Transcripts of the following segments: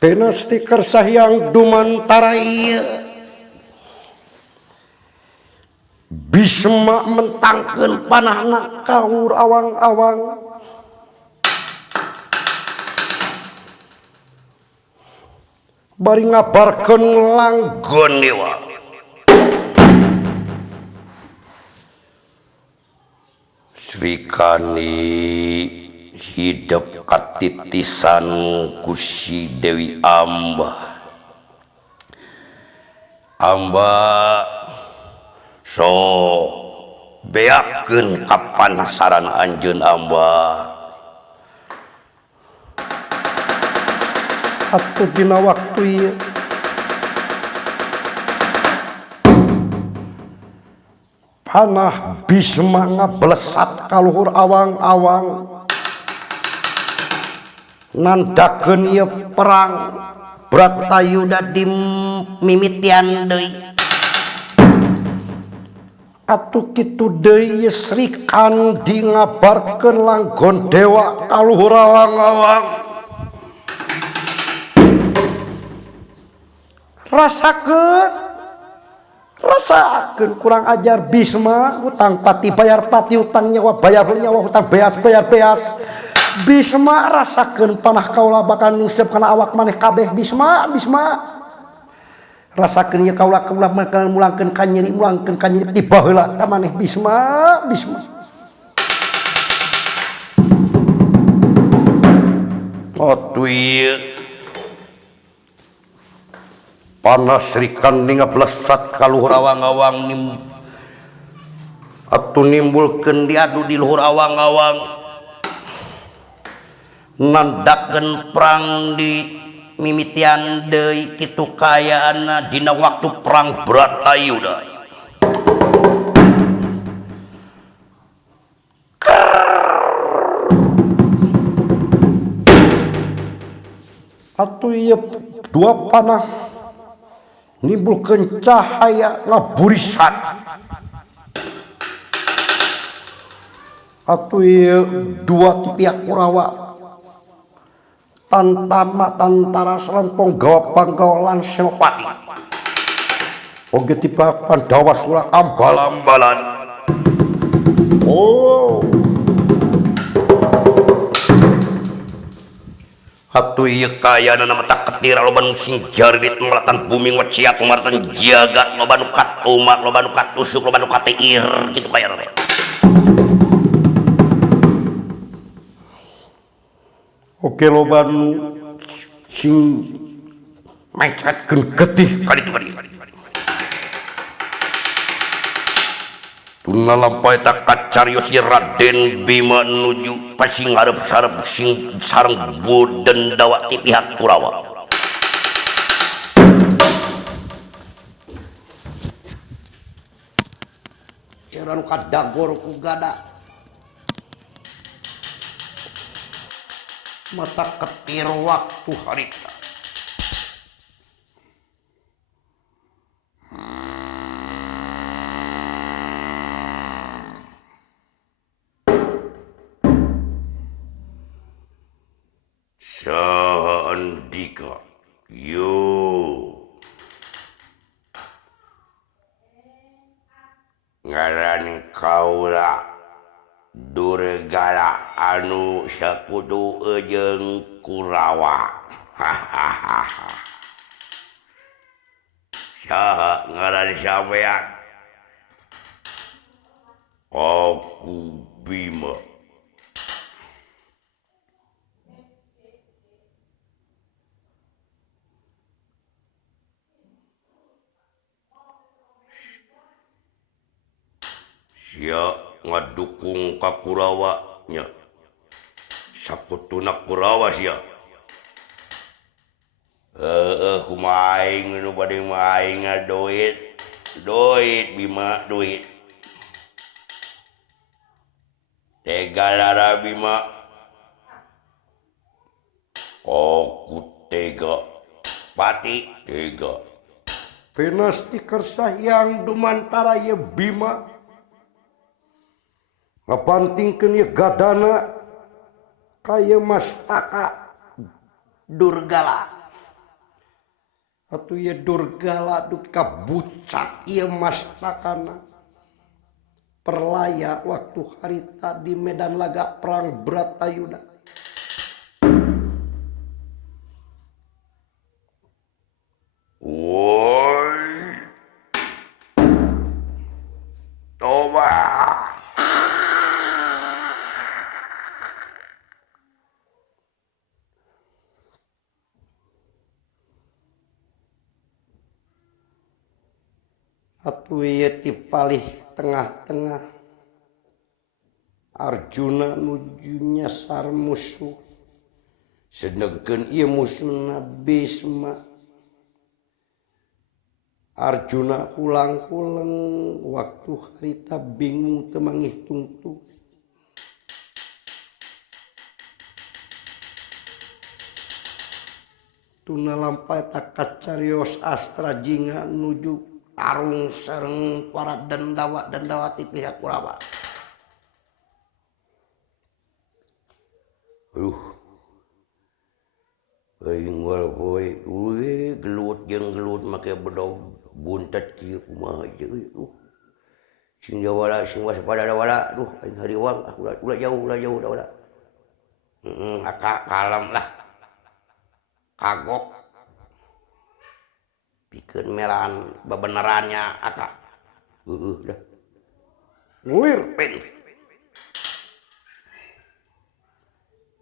Pena stiker sahyang dumantara ieu Bisma mentangkeun panahna kawur awang-awang bari ngabarkeun langgon dewa Srikani hidup katitisan ku si Dewi Amba so beakeun kapanasaran anjeun Amba atuh dina waktu ieu panah Bisma ngablesat ka luhur awang-awang nandakeun ieu perang Bratayuda di mimitian deui atuh kitu deui Srikandi ngabarkeun langgon dewa ka luhur awang-awang rasakeun kurang ajar Bisma utang pati bayar pati utang nyawa bayar nyawa utang beas bayar beas Bisma rasakeun panah kaula bakal nungsep kana awak maneh kabeh Bisma rasakeun ieu kaula mulangkeun ka nyeri tiba heula ka maneh Bisma atuh ieu panah Srikandi ngablesat ka luhur awang-awang atuh nimbulkeun diadu di luhur awang-awang nandakeun perang di mimitian deui kitu kayaana dina waktu perang Bratayuda atuh ieu dua panah nimbulkeun cahaya ngaburisan atuh ieu dua ti pihak Kurawa tantara selampong gawa panggawalan Senopati oge ti pihak Pandawa sura ambal-ambalan atuh ieu kayana nama tak ketira loba nu sing jarwit melatan bumi waciat maratan jagat loba nu katumak loba nu katusuk loba nu kateir kitu kayana teh oke loba nu sing mecretkeun getih kaditu tuna lampah eta kacarios Raden Bima nuju pasing hareup-sareup sing sareng boden dawa ti pihak Kurawa ceran kadagor ku gada mata ketir waktu harita Saha Andika yo ngaran kaula Durgala anu sakutu jeung Kurawa saha ngaran sampean aku Bima sia ngadukung ka Kurawa nya sakutuna Kurawa sia kumaha aing nu bade maing doit Bima doit tega lara Bima aku tega pati tega pena stiker sahyang dumantara ieu Bima ngapantingkeun ieu gadana ka ieu mastaka Durgala atuh ieu Durgala duka bucat ieu mastakana perlaya waktu harita di medan laga perang Bratayuda. Woi, toba. Atuh ieu ti palih tengah-tengah Arjuna nuju nyasar musuh sedengkeun ieu musuhna Bisma. Arjuna ulang-ulang waktu harita bingung teu manghitung tuh. Tuna lampah eta kacarios astra jinga nuju tarung sareng para dendawati pihak Kurawa. Aing walboy gelut jeung gelut make bedog buntet kieu kumaha ieu. Sing jawala sing waspada da wala aing hariwang ulah jauh da wala. Aka kalem lah. Kagok pikeun melan bebenerannya aka dah nguir pen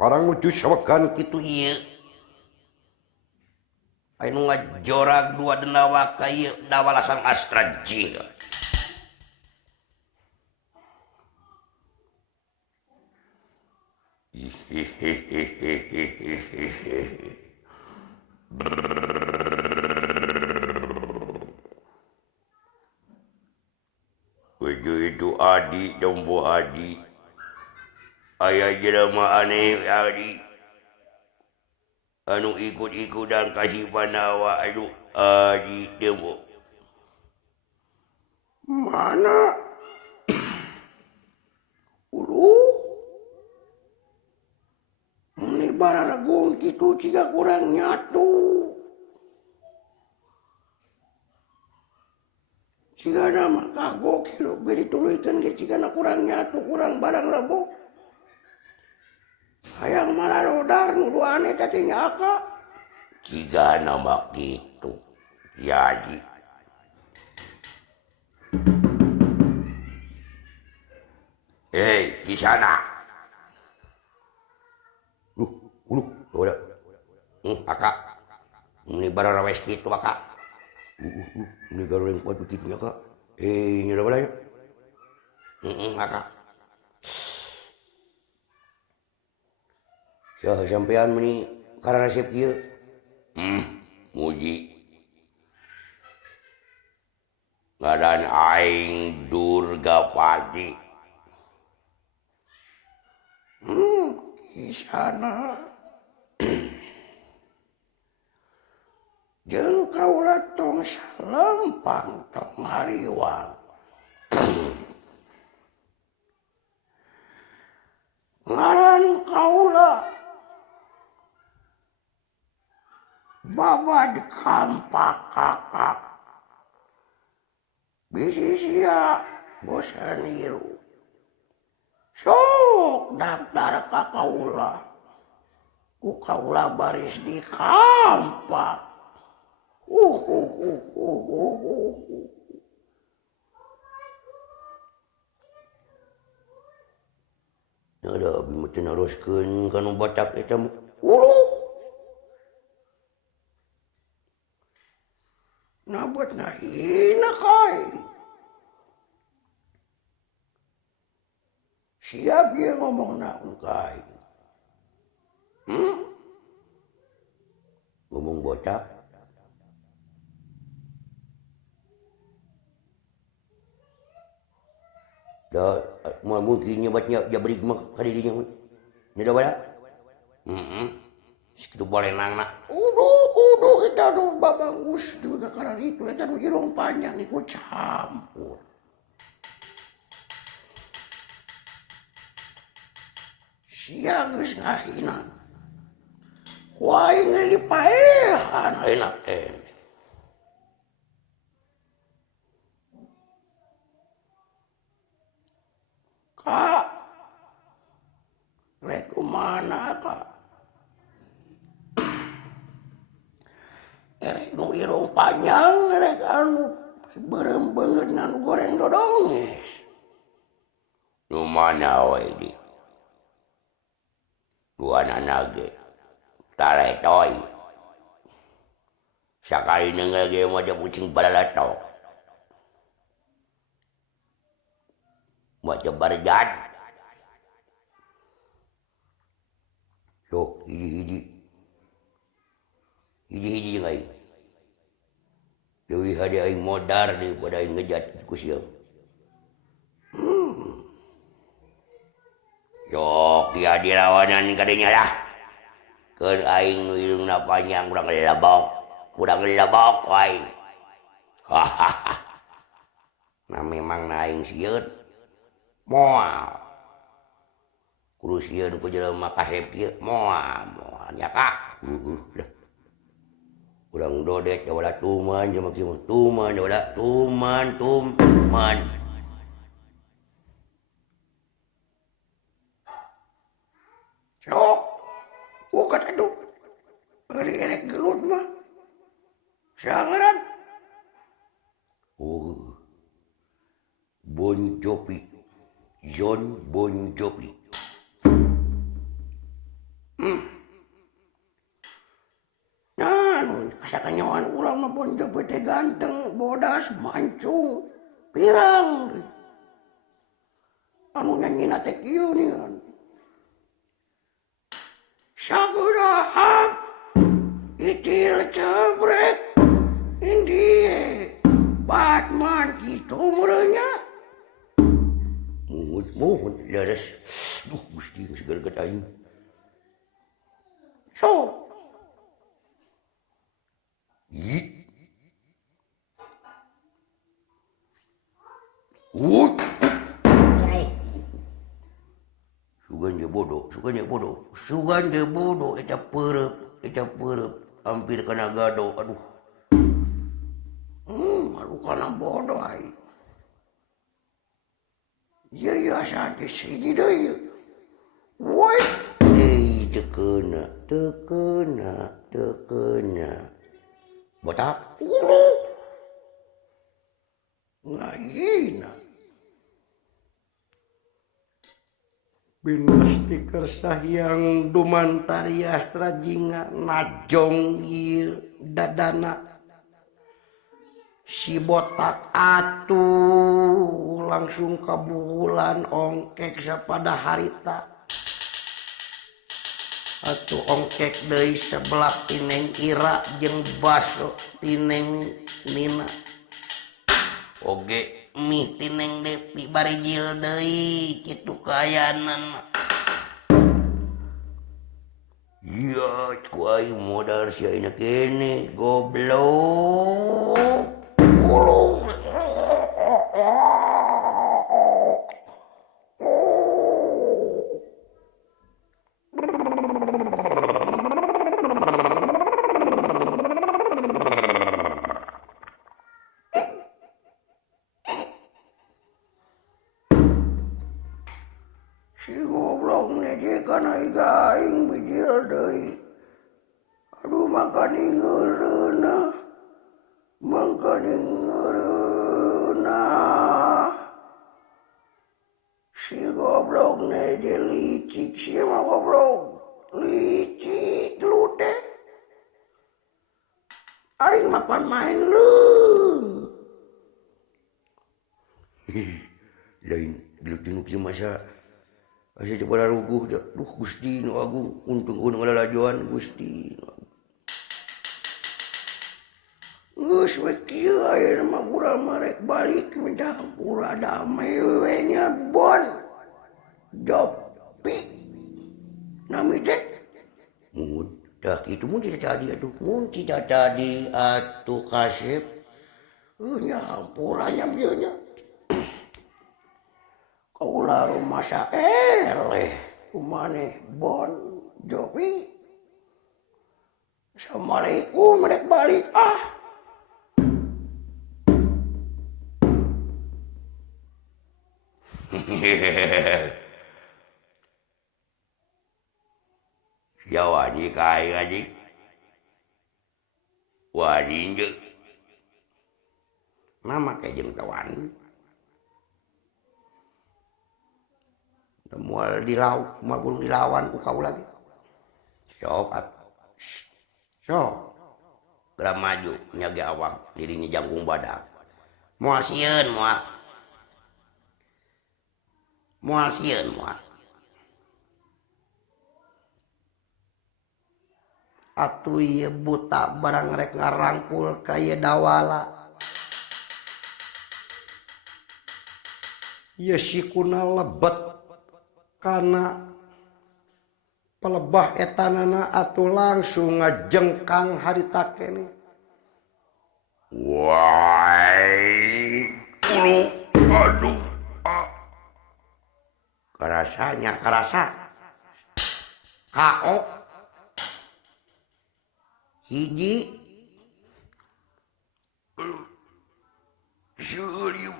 barang nuju sawegan kitu ieu anu ngajorag dua dendawa ka ieu dawalasan astra jingga. Itu Adi Jombo Adi aya jelema aneh Adi anu ikut-ikutan kasih panawa anu Adi Jombo mana ulu ini bararagung kitu ciga kurang nyatu jika nama kagok hirup beri tuluykan ke jika kurang nyatu kurang barang lebo hayang maradodar nuduhan eta teh nyaka jika nama kitu jadi kisana udah akak ini barang rawes kitu akak ini garu yang kuat begitu ya kak ini udah boleh kakak ya sampean ini karena resep dia muji ngadan aing Durgapati kisana jeung kaula tong salempang tong hariwang ngaran kaula babad kampak kakak bisi sia bosan iru sok daftar ka kaula ku kaula baris di kampak ada abdi mah teu naroskeun kanu batak eta nabat hina kai siap ye ngomong naon kai ngomong bocah dah mungkin nyebatnya jabrik mah kadirinya nya da bala sekitu boleh nangna uduh eta nu babangus juga karena itu eta nu irung panjang iku campur siang geus ngahina wae ngeri paehan enak mana ka erek nu irung panjang erek anu berem-berem anu goreng dodongis nu mana we di dua nage taretoi sakali nengal ge mah kucing balalatok macam barjat yo hiji ngai deui hade aing modar daripada aing ngejat ku sieu yo kia dilawanan kadenya lah keun aing nu irungna panjang urang ngelabok wae hahaha nah memang na aing sieun moal kudu sieun ku jelema kasep ieu moal nya ka urang dodet da wala tuman jeung kieu tuman da wala tuman sok ukat atuh erek gelut mah sangaran Bon Jovi Jon Bon Jovi kasakan nyawan urang mah Bon Jovi teh ganteng bodas mancung pirang anu nyanyina teh kieu nih Sagudahap itil cebrek indie Batman gitu murenya mohon leres gusti segala aing so sugan je bodoh eta peureup hampir kena gado aduh aduh kana bodoh ai ya santai sini deui woi teu keuna botak ulu ngayina bina stiker sahyang dumantari astra jinga najong ieu dadana si botak atuh langsung kabulan ongkek sapada harita atuh ongkek deui sebelah tineng ira jeung baso tineng nina oge mih tineng Depi barijil deui kitu kayanan iya ku aing modal si ayeuna kene goblok si goblok ngejekan aing bijil deui aduh makani ngeureuna si goblok neje licik si mah goblok licik lu teh aing mah pan main leung lain gelut nu kieu masa asa coba ruguh duh Gusti nu agung untung gunung lalajoan Gusti geus we kieu ayeuna mah urang mah rek balik minta hampura damai we nya Bon Jovi nami teh mun dah kitu mun tidak jadi atuh kasep nya hampura nya bieu nya kaulah rumah saeleh kumane Bon Jovi Assalamualaikum merek balik Jawa ni kai ngaji. Wani je. Nama kayak jeung tawani. Mual burung dilawan ku kau lagi. Sok. Gerak maju nyaga awak dirinya jangkung badak. Moal sieun moal. Atuh ieu buta barang rek ngarangkul ka ieu dawala. Ieu sikuna lebet kana pelebah etanana atuh langsung ngajengkang harita keneh. Wai, aduh, kerasa, KO, hiji, syuriu,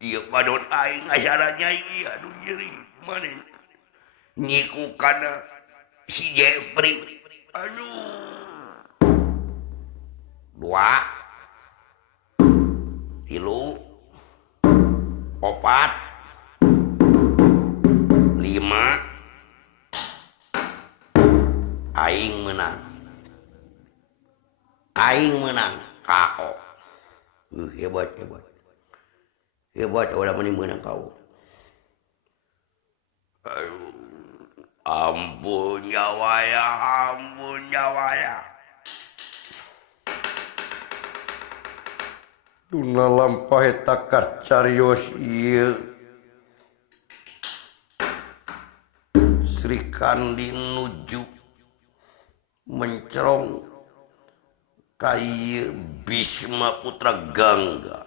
iya padon aing asalanya iya, aduh nyeri, mana nyiku kana si Jeffrey, aduh. 2 3 4 5 aing menang KO. Hebat orang menang kau. Ampun nyawa ya. Duna lampah eta cariyos ieu Sri Kandi nuju mencerong ka ieu Bisma Putra Gangga.